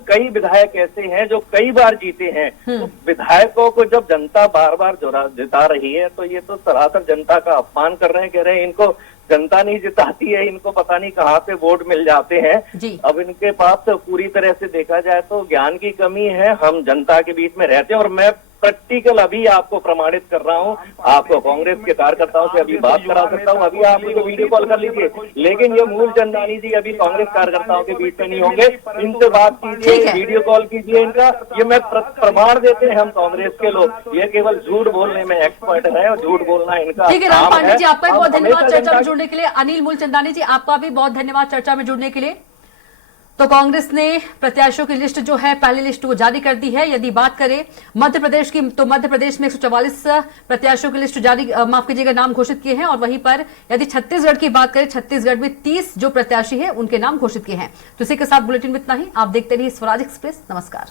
कई विधायक ऐसे हैं जो कई बार जीते हैं। तो विधायकों को जब जनता बार बार जिता रही है तो ये तो सरासर जनता का अपमान कर रहे हैं। कह रहे हैं इनको जनता नहीं जिताती है, इनको पता नहीं कहाँ से वोट मिल जाते हैं। अब इनके पास तो पूरी तरह से देखा जाए तो ज्ञान की कमी है। हम जनता के बीच में रहते हैं और मैं प्रैक्टिकल अभी आपको प्रमाणित कर रहा हूँ, आपको कांग्रेस के कार्यकर्ताओं से अभी बात करा सकता हूँ। अभी आप मुझे वीडियो कॉल कर लीजिए, लेकिन ये मूलचंदानी जी अभी कांग्रेस कार्यकर्ताओं के बीच में नहीं होंगे। इनसे बात कीजिए, वीडियो कॉल कीजिए इनका। ये मैं प्रमाण देते हैं हम कांग्रेस के लोग, ये केवल झूठ बोलने में एक्सपर्ट है और झूठ बोलना इनका। ठीक है राम पांडे जी, आपका बहुत धन्यवाद चर्चा में जुड़ने के लिए। अनिल मूलचंदानी जी, आपका भी बहुत धन्यवाद चर्चा में जुड़ने के लिए। तो कांग्रेस ने प्रत्याशियों की लिस्ट जो है, पहली लिस्ट वो जारी कर दी है। यदि बात करें मध्य प्रदेश की, तो मध्य प्रदेश में 144 प्रत्याशियों की लिस्ट जारी, माफ कीजिएगा, नाम घोषित किए हैं। और वहीं पर यदि छत्तीसगढ़ की बात करें, छत्तीसगढ़ में 30 जो प्रत्याशी है उनके नाम घोषित किए हैं। तो इसी के साथ बुलेटिन में इतना ही। आप देखते रहिए स्वराज एक्सप्रेस। नमस्कार।